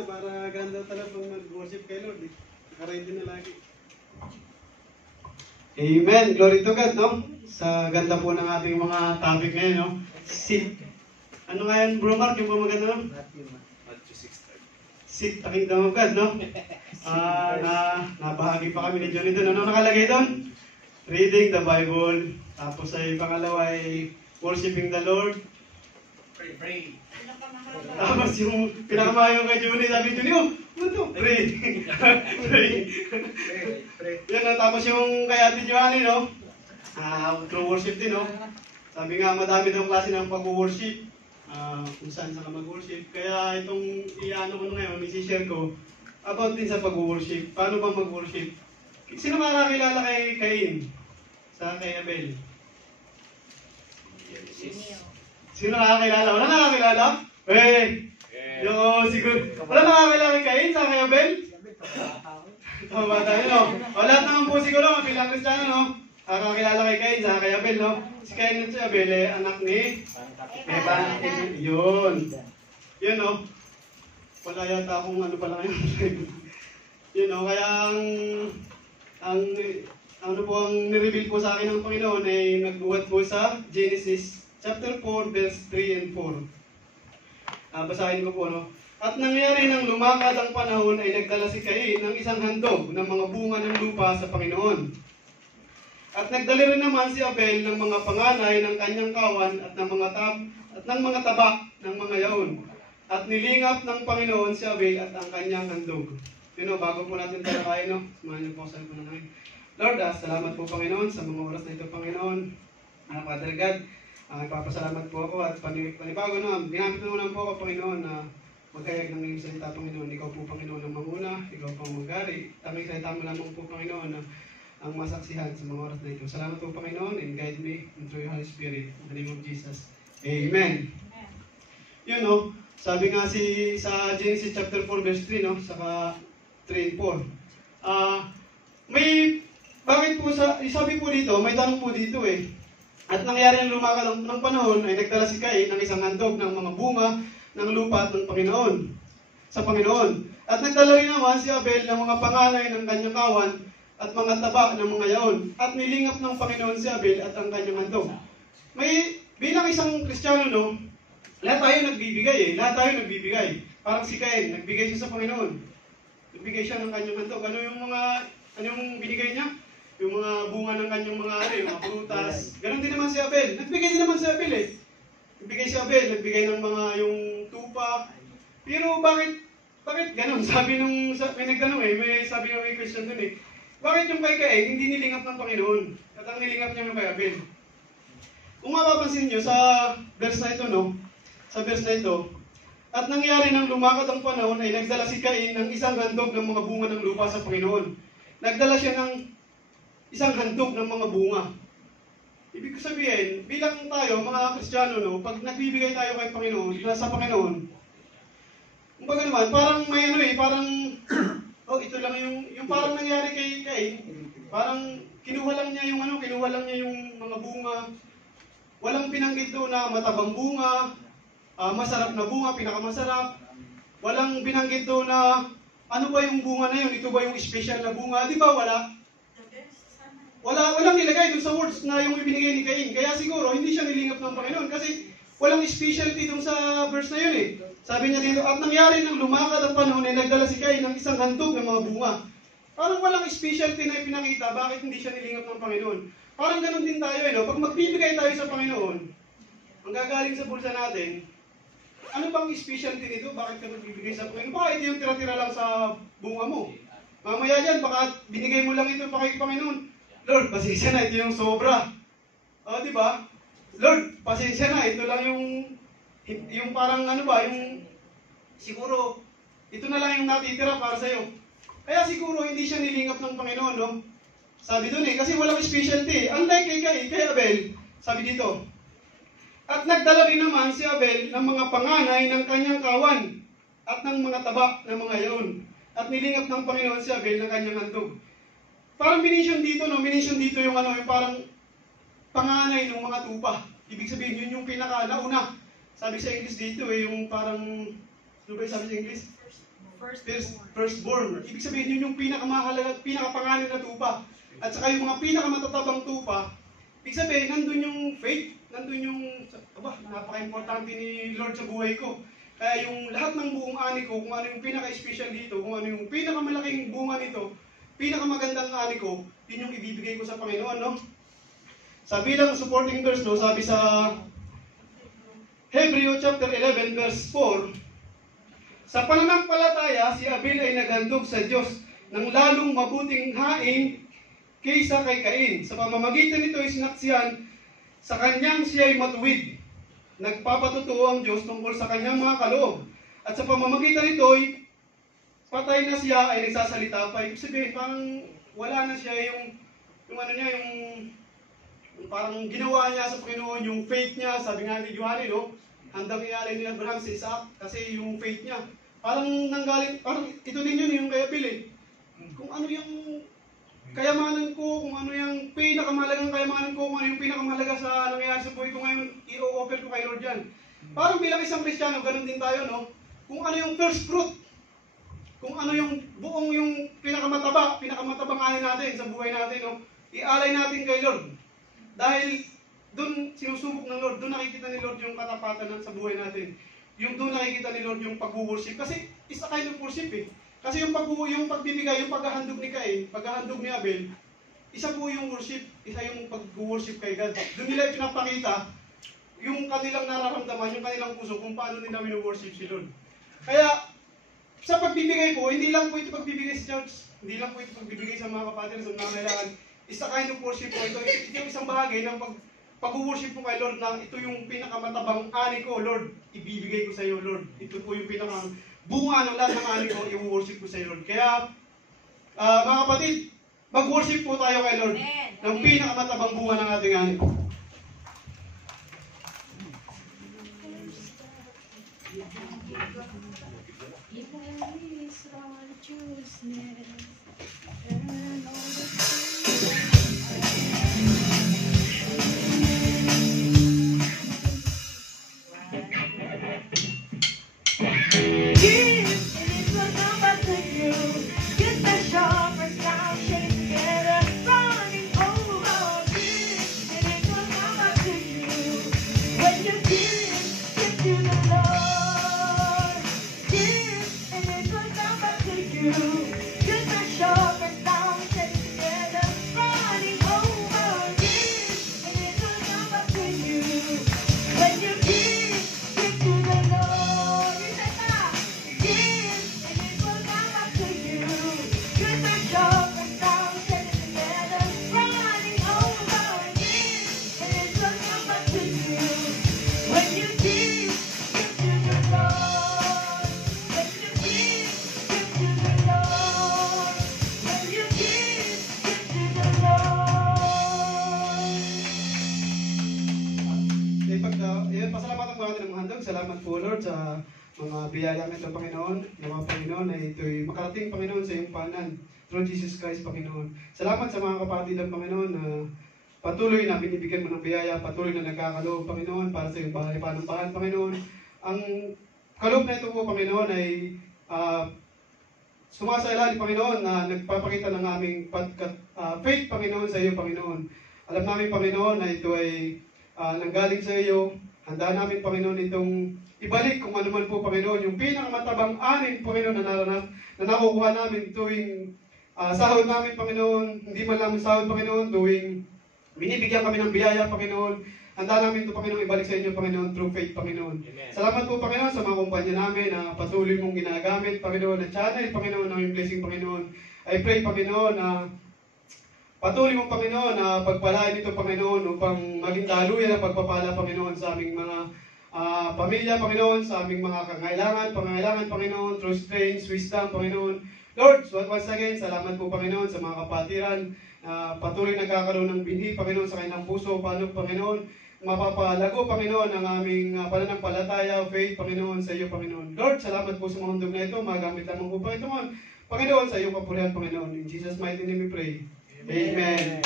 na para ganda talaga pang mag-worship kay Lord eh. Naka-ready na lagi. Amen. Glory to God, no? Sa ganda po ng ating mga topic ngayon, no? Seek. Ano nga yan, Bro Mark, yung pamaganda, no? Matthew 6:30. Seek the kingdom of God, no? Nabahagi pa kami ni Johnny doon. Ano nakalagay doon? Reading the Bible. Tapos ay pangalawa ay worshiping the Lord. Pray. Tapos yung pinakamayo kay Johnny, sabi Johnny, oh, ano to? Pray. Pray. Yan na, tapos yung kay Ate Johnny, no? True worship din, no? Sabi nga, madami daw klase ng pag-worship. Kung saan ka mag-worship. Kaya itong iano ko ngayon, isi-share ko about din sa pag-worship. Paano ba mag-worship? Sino makakakilala kay Cain? Sa kay Abel? Sino nakakilala? Wala nakakilala? Siguro. Wala nakakilala kay Cain sa kay Abel? Tama tayo, no? Wala naman po siguro, bilang Kristiyano, no? Nakakilala kay Cain sa kay Abel, no? Si Cain at si Abel, anak ni Eva. Yun, no? Wala yata akong ano pala ngayon. Yun, no? Kaya ano po ang nireveal po sa akin ng Panginoon ay nagbuhat po sa Genesis chapter 4, verse 3 and 4. Basahin ko po, no? At nangyari nang lumakad ang panahon ay nagdala si Cain ng isang handog ng mga bunga ng lupa sa Panginoon. At nagdala rin naman si Abel ng mga panganay ng kanyang kawan at ng mga taba ng mga yaon. At nilingap ng Panginoon si Abel at ang kanyang handog. Bago po natin talakayin, no? Samahan niyo po sa po na Lord, salamat po Panginoon sa mga oras na ito, Panginoon. Father God, ipapasalamat po ako at panibago na, ginamit mo lang po ako, Panginoon, na magkayag ng iyong salita, Panginoon. Ikaw po, Panginoon, ang manguna, ikaw po ang magari. Tanging salita mo lamang po, Panginoon, na ang masaksihan sa mga oras na ito. Salamat po, Panginoon, and guide me through your Holy Spirit. In the name of Jesus. Amen. Yun, no? Sabi nga sa Genesis chapter 4, verse 3, no? Saka 3 and 4. Bakit po sabi po dito, may tanong po dito eh. At nangyari ng lumakad ng panahon ay nagdala si Cain ng isang handog ng mga bunga ng lupa at ng Panginoon. Sa Panginoon. At nagdala rin naman si Abel ng mga panganay ng kanyang kawan at mga taba ng mga yaon. At nilingap ng Panginoon si Abel at ang kanyang handog. Bilang isang Kristiyano, no, lahat tayo nagbibigay eh. Lahat tayo nagbibigay. Parang si Cain, nagbigay siya sa Panginoon. Nagbigay siya ng kanyang handog. Ano yung binigay niya? Yung mga bunga ng kanyang mga prutas. Ganon din naman si Abel. Nagbigay din naman si Abel eh. Nagbigay ng mga yung tupa. Pero bakit ganon? Sabi may nagtanong eh, sabi ng may question dun eh. Bakit yung kay Cain hindi nilingap ng Panginoon? At ang nilingap niya yung kay Abel. Kung mapapansin nyo sa verse na ito, no? Sa verse na ito, at nangyari nang lumakad ang panahon ay nagdala si Cain ng isang handog ng mga bunga ng lupa sa Panginoon. Nagdala siya ng isang handog ng mga bunga. Ibig sabihin, bilang tayo, mga Kristiyano, no, pag nagbibigay tayo kay Panginoon, sa Panginoon, kumbaga naman, parang may parang, ito lang yung parang nangyari kay Cain, parang kinuha lang niya yung mga bunga, walang binanggit doon na matabang bunga, masarap na bunga, pinakamasarap, walang binanggit doon na, ano ba yung bunga na yun, ito ba yung special na bunga, di ba wala? Walang nilagay dun sa words na yung ibinigay ni Cain. Kaya siguro, hindi siya nilingap ng Panginoon. Kasi walang specialty dun sa verse na yun eh. Sabi niya dito, at nangyari nang lumakad ang panahon ay nagdala si Cain ng isang handog ng mga bunga. Parang walang specialty na ipinakita, bakit hindi siya nilingap ng Panginoon. Parang ganun din tayo eh, no? Pag magbibigay tayo sa Panginoon, ang gagaling sa bulsa natin, ano bang specialty nito? Bakit ka magbibigay sa Panginoon? Baka ito yung tira-tira lang sa bunga mo. Mamaya dyan, baka binigay mo lang ito pa kay Panginoon. Lord, pasensya na, ito yung sobra. Di ba? Lord, pasensya na, ito lang yung parang yung siguro, ito na lang yung natitira para sa'yo. Kaya siguro hindi siya nilingap ng Panginoon, no? Sabi doon kasi walang specialty. Unlike kay Abel, sabi dito, at nagdala rin naman si Abel ng mga panganay ng kanyang kawan at ng mga taba ng mga yaon. At nilingap ng Panginoon si Abel ng kanyang handog. Parang minention dito yung yung parang panganay ng mga tupa. Ibig sabihin, yun yung pinaka nauna. Sabi sa English dito yung parang, ano ba sabi sa English? firstborn. Ibig sabihin yun yung pinakamahalaga at pinakapangalan na tupa. At saka yung mga pinakamatatabang tupa, ibig sabihin, nandun yung faith, nandun yung, napaka-importante ni Lord sa buhay ko. Kaya yung lahat ng buong ani ko, kung ano yung pinaka-special dito, kung ano yung pinakamalaking bunga nito, pinakamagandang ani ko, yun yung ibibigay ko sa Panginoon, no? Sa bilang supporting verse, no, sabi sa Hebreo chapter 11, verse 4, sa pananampalataya, si Abel ay naghandog sa Diyos ng lalong mabuting hain kaysa kay Cain. Sa pamamagitan nito ay sinaksihan sa kanyang siya ay matuwid. Nagpapatotoo ang Diyos tungkol sa kanyang mga kaloob. At sa pamamagitan nito ay patay na siya ay nagsasalita pa. Ibig sabihin, parang wala na siya yung parang ginawa niya sa Panginoon, yung faith niya, sabi nga ni Giovanni, no? Handang ialay ni Abraham si Isaac kasi yung faith niya. Parang nanggaling, parang ito din yun, yung kay Abel eh. Kung ano yung kayamanan ko, kung ano yung pinakamahalagang kayamanan ko, kung ano yung pinakamahalaga sa nangyayari sa buhay ko ngayon, i-offer ko kay Lord yan. Parang bilang isang Kristiyano, ganun din tayo, no? Kung ano yung first fruit, kung ano yung buong yung pinakamatabang ani natin sa buhay natin, no? I-alay natin kay Lord. Dahil doon sinusubok ng Lord, doon nakikita ni Lord yung katapatan sa buhay natin. Yung doon nakikita ni Lord yung pag-worship. Kasi isa kind of worship eh. Kasi yung pagbibigay, yung paghahandog ni Cain, paghahandog ni Abel, isa po yung worship, isa yung pag-worship kay God. Doon nila pinapakita yung kanilang nararamdaman, yung kanilang puso, kung paano nila wino-worship si Lord. Kaya, sa pagbibigay po, hindi lang po ito pagbibigay sa church, hindi lang po ito pagbibigay sa mga kapatid, sa mga kailangan. Isa kind of worship po ito. Ito yung isang bahagi ng pag-worship po kay Lord na ito yung pinakamatabang ani ko, Lord, ibibigay ko sa iyo, Lord. Ito po yung bunga ng lahat ng ani ko, i-worship ko sa iyo, Lord. Kaya, mga kapatid, mag-worship po tayo kay Lord ng pinakamatabang bunga ng ating ani. Pasalamatan po natin ang mga handog. Salamat po, Lord, sa mga biyaya ng ito, Panginoon. Nawa, Panginoon, na ito'y makarating, Panginoon, sa iyong panan. Through Jesus Christ, Panginoon. Salamat sa mga kapatid ng Panginoon na patuloy na binibigyan mo ng biyaya, patuloy na nagkakaloob, Panginoon, para sa iyong pananampahan, Panginoon. Ang kaloob na ito po, Panginoon, ay sumasailalim, Panginoon, na nagpapakita ng aming faith, Panginoon, sa iyo, Panginoon. Alam namin, Panginoon, na ito ay nanggaling sa iyo. Handa namin, Panginoon, itong ibalik kung ano man po, Panginoon, yung pinakamatabang anin, Panginoon, na nakukuha namin tuwing sahod namin, Panginoon, hindi man namin sahod, Panginoon, tuwing binibigyan kami ng biyaya, Panginoon. Handa namin ito, Panginoon, ibalik sa inyo, Panginoon, through faith, Panginoon. Amen. Salamat po, Panginoon, sa mga kumpanya namin na patuloy mong ginagamit, Panginoon, na channel, Panginoon, ng yung blessing, Panginoon. I pray, Panginoon, na patuloy mong, Panginoon, na pagpalain ito, Panginoon, upang maging daluyan ang pagpapala, Panginoon, sa aming mga pamilya, Panginoon, sa aming mga pangangailangan, Panginoon, through strength, wisdom, Panginoon. Lord, once again, salamat po, Panginoon, sa mga kapatiran na patuloy nagkakaroon ng binhi, Panginoon, sa kanilang puso, paano, Panginoon, mapapalago, Panginoon, ang aming pananampalataya, faith, Panginoon, sa iyo, Panginoon. Lord, salamat po sa mga handog na ito, magamit lamang po, Panginoon, sa iyong kapurihan, Panginoon. In Jesus' mighty name we pray. Amen.